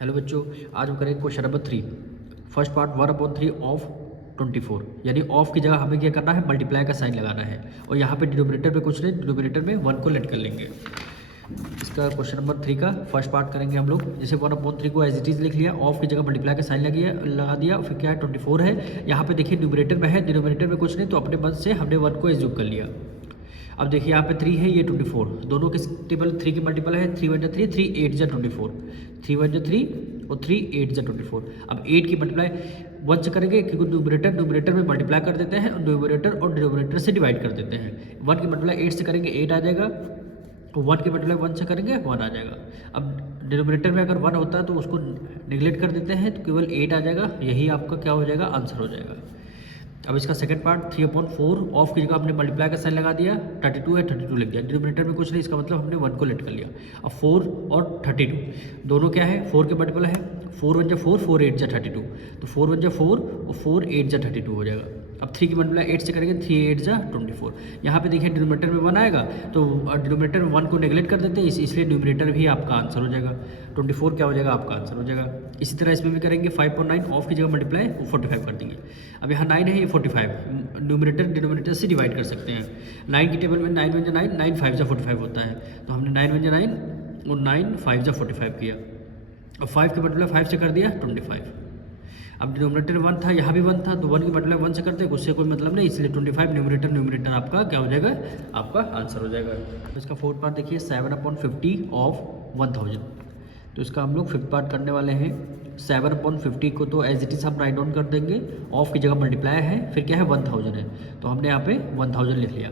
Hello बच्चों, आज हम करेंगे question number 3। First part 1/3 of 24, यानी ऑफ की जगह हमें क्या करना है, मल्टीप्लाई का साइन लगाना है। और यहाँ पे डिनोमिनेटर पे कुछ नहीं, डिनोमिनेटर में 1 को लेट कर लेंगे। इसका क्वेश्चन नंबर 3 का फर्स्ट पार्ट करेंगे हम लोग। जैसे 1/3 को एज इट इज़ लिख लिया, ऑफ की जगह मल्टीप्लाई का साइन लगा दिया, फिर क्या है 24 है। यहाँ पे देखिए न्यूमरेटर में है, डिनोमिनेटर में कुछ नहीं, तो अपने मन से हमने 1 को एज्यूम कर लिया। अब देखिए यहाँ पे 3 है, ये 24, दोनों किस टेबल 3 की मल्टीपल है। 3 1 3, 3 8 24, 3 1 3 और 3 8 24। अब 8 की मल्टीप्लाई 1 से करेंगे, क्योंकि न्यूमरेटर में मल्टीप्लाई कर देते हैं और न्यूमरेटर और डिनोमिनेटर से डिवाइड कर देते हैं। 1 की मल्टीप्लाई 8 से करेंगे 8 आ जाएगा, 1 की मल्टीप्लाई 1 से करेंगे 1 आ जाएगा। अब डिनोमिनेटर में अगर 1 होता है तो उसको निगलेक्ट कर देते हैं, तो केवल 8 आ जाएगा। यही आपका क्या हो जाएगा, आंसर हो जाएगा। अब इसका सेकंड पार्ट 3/4 ऑफ की जगह हमने मल्टीप्लाई का साइन लगा दिया, 32 है 32 लिख दिया। डिनोमिनेटर में कुछ नहीं, इसका मतलब हमने 1 को लेट कर लिया। अब 4 और 32 दोनों क्या है, 4 के मल्टीपल है। 4 1 4, 4 8 32, तो 4 1 4 और 4 8 32 हो जाएगा। अब 3 की मल्टीप्लाई 8 से करेंगे, 3 8 24। यहाँ पे देखिए डिनोमिनेटर में 1 आएगा, तो डिनोमिनेटर में 1 को नेगलेक्ट कर देते हैं, इसलिए डिनोमिनेटर भी आपका आंसर हो जाएगा। 24 क्या हो जाएगा, आपका आंसर हो जाएगा। इसी तरह इसमें भी करेंगे 5/9 ऑफ की जगह मल्टीप्लाई 45 कर देंगे। अब यहाँ 9 है, ये 45, न्यूमरेटर डिनोमिनेटर से डिवाइड कर सकते हैं। 9 की टेबल में 9 1 9, 9 5 45 होता है, तो हमने 9 1 9 और 9 5 45 किया। अब 5 की मल्टीप्लाई 5 से कर दिया 25। अब डिनोमिनेटर 1 था, यहाँ भी 1 था, तो 1 की मल्टीप्लाई 1 से करते हैं, उससे कोई मतलब नहीं, इसलिए 25 न्यूमरेटर आपका क्या हो जाएगा, आपका आंसर हो जाएगा। तो इसका फोर्थ पार्ट देखिए 7/50 ऑफ 1000। तो इसका हम लोग फिफ्थ पार्ट करने वाले हैं। 7/50 को तो एज इट इज़ हम राइट डाउन कर देंगे, ऑफ की जगह मल्टीप्लाई है, फिर क्या है 1000 है, तो हमने यहाँ पे 1000 लिख लिया।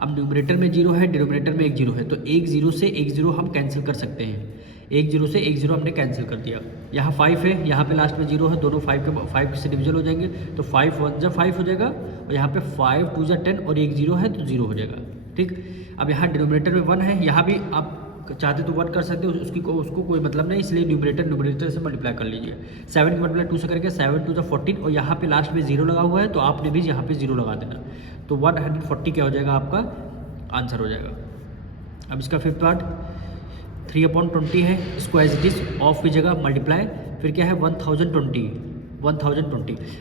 अब न्यूमरेटर में 0 है, डिनोमिनेटर में एक 0 है, तो एक 0 से एक 0 हम कैंसिल कर सकते हैं। एक 0 से एक 0 हमने कैंसिल कर दिया। यहाँ 5 है, यहाँ पे लास्ट में 0 है, दोनों 5 से डिविजल हो जाएंगे, तो 5 1 5 हो जाएगा, और यहाँ पे 5 2 10 और एक 0 है, तो 0 हो जाएगा। ठीक, अब यहाँ डिनोमिनेटर में 1 है, यहाँ भी आप चाहते तो 1 कर सकते हो, उसको कोई मतलब नहीं, इसलिए न्यूमरेटर से मल्टीप्लाई कर लीजिए। 7 की मल्टीप्लाई 2 से करेंगे, 7 2 14, और यहाँ पे लास्ट में 0 लगा हुआ है, तो आपने भी यहाँ पे 0 लगा देना, तो 140 क्या हो जाएगा, आपका आंसर हो जाएगा। अब इसका फिफ्थ पार्ट 3/20 है, इसको एज इट इज ऑफ की जगह मल्टीप्लाई, फिर क्या है 1020।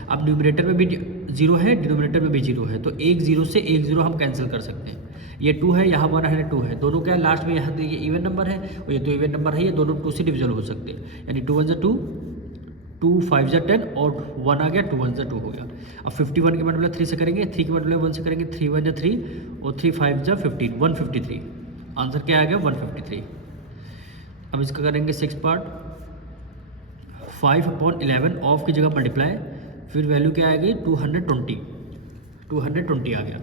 अब न्यूमरेटर में भी 0 है, डिनोमिनेटर में भी 0 है, तो एक 0 से एक 0 हम कैंसिल कर सकते हैं। ये 2 है, यहाँ 1 है, 2 है, दोनों क्या है लास्ट में, यहाँ ये इवन नंबर है और ये तो इवन नंबर है, ये दोनों 2 से डिविजल हो सकते हैं, यानी 2 1 2, 2 5 10 और 1 आ गया, 2 1 2 हो गया। अब 51 की मल्टीप्लाई 3 से करेंगे, 3 की मल्टीप्लाई 1 से करेंगे, 3 1 3 और 3 5 15, 153। आंसर क्या आ गया, 153। अब इसका करेंगे सिक्स पार्ट 5/11 ऑफ की जगह मल्टीप्लाई, फिर वैल्यू क्या आएगी 220 आ गया।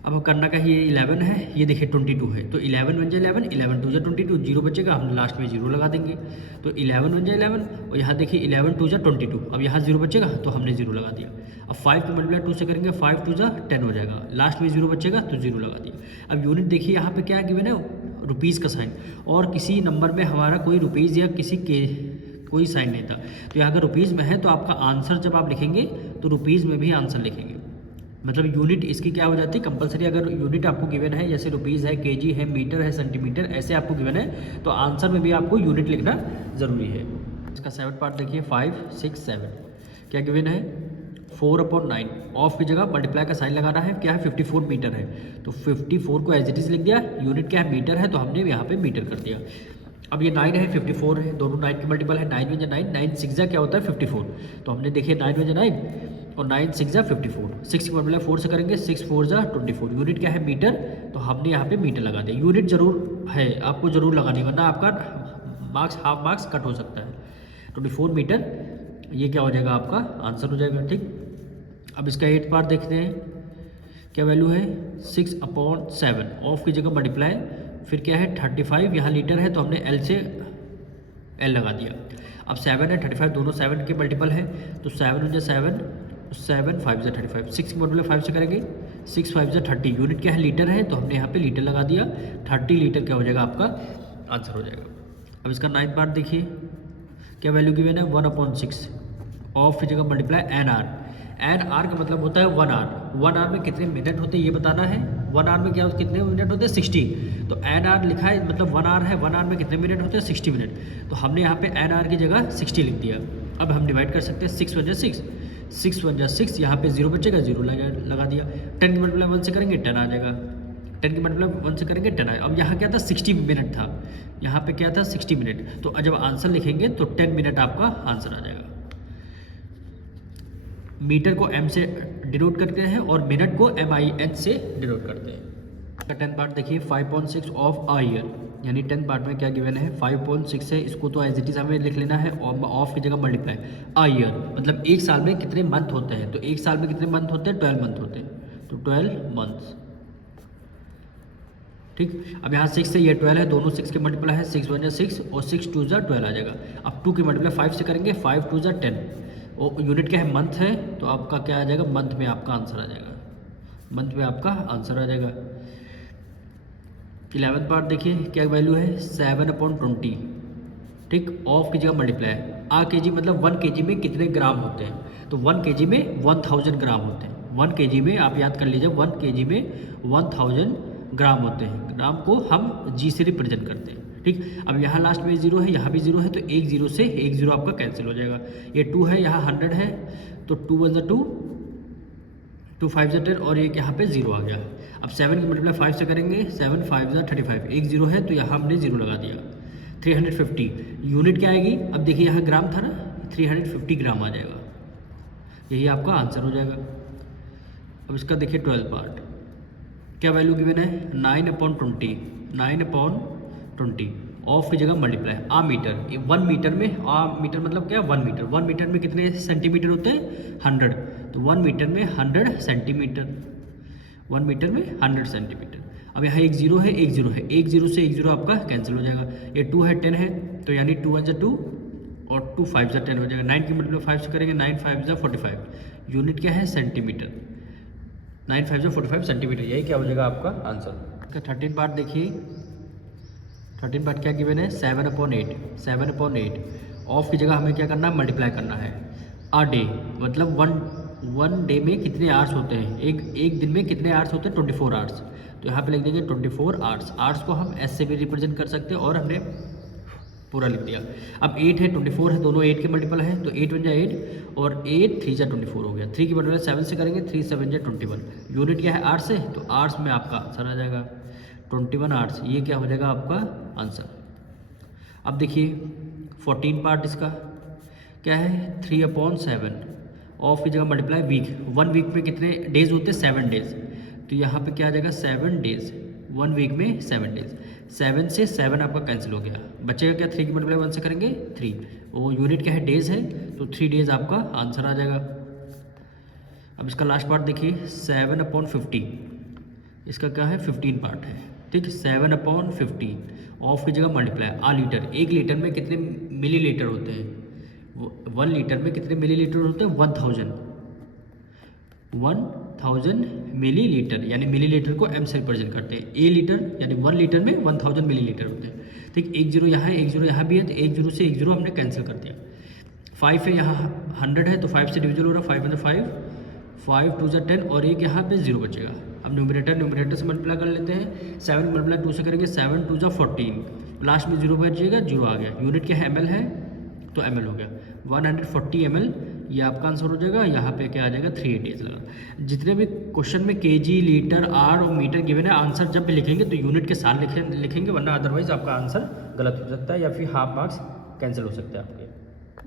अब करना का ही, ये 11 है, ये देखिए 22 है, तो 11 1 11, 11 2 22, 0 बचेगा, हम लास्ट में 0 लगा देंगे, तो 11 1 11, और यहाँ देखिए 11 2 22, अब यहाँ 0 बचेगा, तो हमने 0 लगा दिया। अब 5 की मल्टीप्लाई 2 से करेंगे, 5 2 10 हो जाएगा, लास्ट में 0 बचेगा, तो 0 लगा दिया। अब यूनिट देखिए यहाँ पे क्या गिवन है, रुपीज़ का साइन, और किसी नंबर में हमारा कोई रुपीज़ या किसी के कोई साइन नहीं था, तो यहाँ अगर रुपीज़ में है, तो आपका आंसर जब आप लिखेंगे तो रुपीज़ में भी आंसर लिखेंगे, मतलब यूनिट इसकी क्या हो जाती है कंपलसरी। अगर यूनिट आपको गिवन है, जैसे रुपीज़ है, केजी है, मीटर है, सेंटीमीटर, ऐसे आपको गिवन है, तो आंसर में भी आपको यूनिट लिखना ज़रूरी है। इसका सेवन पार्ट देखिए 5 6 7 क्या गिवन है, 4/9 ऑफ की जगह मल्टीप्लाई का साइन लगाना है, क्या है 54 मीटर है, तो 54 को एज इट इज़ लिख दिया, यूनिट क्या है मीटर है, तो हमने यहाँ पे मीटर कर दिया। अब ये 9 है, 54 है, दोनों 9 की मल्टीपल है, 9 1 9, 9 6 क्या होता है 54, तो हमने देखिए 9 1 9 और 9 6 54, 6 की मल्टीप्लाई 4 से करेंगे, 6 4 24, यूनिट क्या है मीटर, तो हमने यहाँ पे मीटर लगा दिया। यूनिट जरूर है, आपको जरूर लगानी, वरना आपका मार्क्स हाफ मार्क्स कट हो सकता है। 24 मीटर ये क्या हो जाएगा, आपका आंसर हो जाएगा। ठीक, अब इसका 8 पार्ट देखते हैं, क्या वैल्यू है 6/7 ऑफ की जगह मल्टीप्लाई, फिर क्या है 35, यहाँ लीटर है, तो हमने एल से एल लगा दिया। अब 7 है, 35 दोनों 7 के मल्टीपल है, तो 7 1 7, 7 5 35, 6 की मल्टीप्लाई 5 से करेंगे, 6 5 30, यूनिट क्या है लीटर है, तो हमने यहाँ पे लीटर लगा दिया, 30 लीटर क्या हो जाएगा, आपका आंसर हो जाएगा। अब इसका 9th पार्ट देखिए, क्या वैल्यू गिवन है 1/6 ऑफ की जगह मल्टीप्लाई एन आर का मतलब होता है 1 आवर। 1 आवर में कितने मिनट होते हैं ये बताना है, 1 आवर में क्या कितने मिनट होते हैं 60, तो एन आवर लिखा है मतलब 1 आवर है, 1 आवर में कितने मिनट होते हैं 60 मिनट, तो हमने यहाँ पे एन आवर की जगह 60 लिख दिया। अब हम डिवाइड कर सकते हैं 6 × 6, 6 × 6, यहाँ पे 0 बचेगा, 0 लगा दिया। 10 की मल्टीप्लाई 1 से करेंगे 10 आ जाएगा, 10 की मल्टीप्लाई 1 से करेंगे 10 आएगा। अब यहाँ क्या था 60 मिनट था, यहाँ पे क्या था 60 मिनट, तो जब आंसर लिखेंगे तो 10 मिनट आपका आंसर आ जाएगा। मीटर को m से डिनोट करते हैं और मिनट को MIN से डिनोट करते हैं। 10 पार्ट देखिए 5.6 ऑफ अ ईयर, यानी 10 पार्ट में क्या गिवन है 5.6 है, इसको तो एज इट इज हमें लिख लेना है और ऑफ की जगह मल्टीप्लाई। अ ईयर मतलब एक साल में कितने मंथ होते हैं, तो एक साल में कितने मंथ होते हैं 12 मंथ होते हैं, तो 12 मंथ्स। ठीक, अब यहाँ 6 से ये 12 है, दोनों 6 के मल्टीप्लाई है, 6 × 6 और 6 × 2 12 आ जाएगा। अब 2 की मल्टीप्लाई 5 से करेंगे, 5 × 2 10, और यूनिट क्या है मंथ है, तो आपका क्या आ जाएगा मंथ में आपका आंसर आ जाएगा, मंथ में आपका आंसर आ जाएगा। 11th पार्ट देखिए क्या वैल्यू है 7/20, ठीक, ऑफ की जगह मल्टीप्लाई। आ के जी मतलब 1 kg में कितने ग्राम होते हैं, तो 1 kg में 1000 ग्राम होते हैं। 1 kg में आप याद कर लीजिए 1 kg में 1000 ग्राम होते हैं, ग्राम को हम जी से रिप्रेजेंट करते हैं। ठीक, अब यहाँ लास्ट में 0 है, यहाँ भी 0 है, तो एक 0 से एक 0 आपका कैंसिल हो जाएगा। ये 2 है, यहाँ 100 है, तो 2 × 1 = 2, 2 × 5 = 10, और एक यहाँ पे 0 आ गया। अब 7 की मल्टीप्लाई 5 से करेंगे, 7 × 5 = 35, एक 0 है तो यहाँ हमने 0 लगा दिया। 350 यूनिट क्या आएगी, अब देखिए यहाँ ग्राम था ना, 350 ग्राम आ जाएगा, यही आपका आंसर हो जाएगा। अब इसका देखिए 12 पार्ट क्या वैल्यू गिवन है 9/20, 9/20, ऑफ की जगह मल्टीप्लाई। आ मीटर, 1 मीटर में, आ मीटर मतलब क्या 1 मीटर, 1 मीटर में कितने सेंटीमीटर होते हैं 100, तो 1 मीटर में 100 सेंटीमीटर, 1 मीटर में 100 सेंटीमीटर। अब यहाँ एक 0 है, एक 0 है, एक 0 से एक 0 आपका कैंसिल हो जाएगा। ये 2 है, 10 है, तो यानी 2 × 2 और 2 × 5 = 10 हो जाएगा। 9 की मल्टीप्लाई 5 से करेंगे, 9 × 5 = 45, यूनिट क्या है सेंटीमीटर, 9 × 5 = 45 सेंटीमीटर, यही क्या हो जाएगा आपका आंसर। 13 पार्ट देखिए, 13 पार्ट क्या गिवन है 7/8, 7/8, ऑफ की जगह हमें क्या करना है मल्टीप्लाई करना है। अ डे मतलब वन डे में कितने आवर्स होते हैं, एक दिन में कितने आवर्स होते हैं 24 आवर्स, तो यहाँ पे लिख देंगे 24 आवर्स। आवर्स को हम एस से भी रिप्रेजेंट कर सकते हैं, और हमने पूरा लिख दिया। अब 8 है, 24 है, दोनों 8 के मल्टीपल है, तो 8 × 1 = 8 और 8 × 3 = 24 हो गया। 3 की मल्टीपल 7 से करेंगे, 3 × 7 = 21, यूनिट क्या है आवर्स है, तो आवर्स में आपका आंसर आ जाएगा 21 आवर्स, ये क्या हो जाएगा आपका आंसर। अब देखिए 14 पार्ट इसका क्या है 3/7, ऑफ की जगह मल्टीप्लाई वीक। 1 वीक में कितने डेज होते हैं 7 डेज, तो यहाँ पे क्या आ जाएगा 7 डेज, 1 वीक में 7 डेज। 7 से 7 आपका कैंसिल हो गया, बचेगा क्या 3 की मल्टीप्लाई 1 से करेंगे 3, वो यूनिट क्या है डेज है, तो 3 डेज आपका आंसर आ जाएगा। अब इसका लास्ट पार्ट देखिए 7/50, इसका क्या है 15 पार्ट है, ठीक, 7/50, ऑफ की जगह मल्टीप्लाई। आ लीटर, 1 लीटर में कितने मिलीलीटर होते हैं, 1 लीटर में कितने मिलीलीटर होते हैं 1000 मिलीलीटर, यानी मिलीलीटर को m से रिप्रेजेंट करते हैं। ए लीटर यानी 1 लीटर में 1000 मिलीलीटर होते हैं, ठीक। एक 0 यहाँ है, एक 0 यहाँ भी है, तो एक 0 से एक 0 हमने कैंसिल कर दिया। 5 है, यहाँ 100 है, तो 5 से डिविजल हो रहा है, 5 × 5, 5 × 2 = 10, और एक यहाँ पे 0 बचेगा। अब न्यूमरेटर से मल्टीप्लाई कर लेते हैं, 7 की मल्टीप्लाई 2 से करेंगे, 7 × 2 = 14, लास्ट में 0 बचेगा, 0 आ गया। यूनिट क्या है ml है, तो ml हो गया 140 ml, ये आपका आंसर हो जाएगा। यहाँ पे क्या आ जाएगा 388 लगा। जितने भी क्वेश्चन में केजी, लीटर, आर और मीटर गिवन है, आंसर जब भी लिखेंगे तो यूनिट के साथ लिखेंगे, वरना अदरवाइज आपका आंसर गलत हो सकता है या फिर हाफ मार्क्स कैंसिल हो सकते हैं आपके।